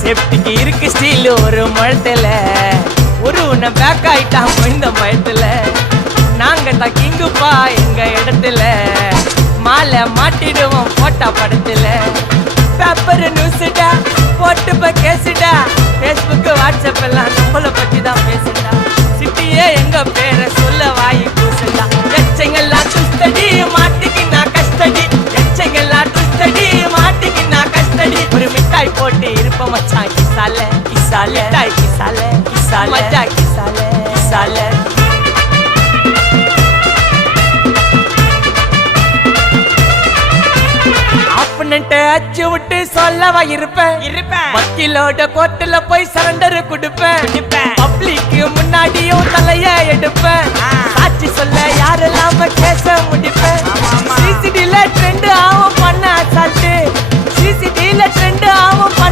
சேஃப்டிக்கு இருக்கு ஸ்டீல் ஒரு முழத்துல ஒரு உன்னை பேக் ஆயிட்டான் இந்த மயத்துல நாங்க தான் கிங்குப்பா எங்க இடத்துல மாலை மாட்டிடுவோம் போட்டா படத்துல பேப்பர் நியூஸ்டா போட்டு கேசுடா ஃபேஸ்புக் வாட்ஸ்அப் எல்லாம் நம்மளை பத்தி தான் பேசுடா சிட்டியே எங்க பேரை சொல்ல வாய் கூசுடா எச்சங்கெல்லாம் துஸ்தடி மாட்டிக்கு நான் கஸ்டடி எச்சங்கெல்லாம் துஸ்தடி மாட்டிக்கு நான் கஸ்டடி ஒரு மிட்டாய் போட்டு இருப்ப மச்சான் கிசால கிசால மிட்டாய் கிசால கிசால மச்சா கிசால கிசால அச்சு விட்டு சொல்லவா இருப்பேன் வக்கீலோட கோர்ட்டுல போய் சரண்டர் கொடுப்பேன் பப்ளிக்கு முன்னாடியும் தலைய எடுப்பேன் சாட்சி சொல்ல யாரெல்லாம் கேச முடிப்பேன்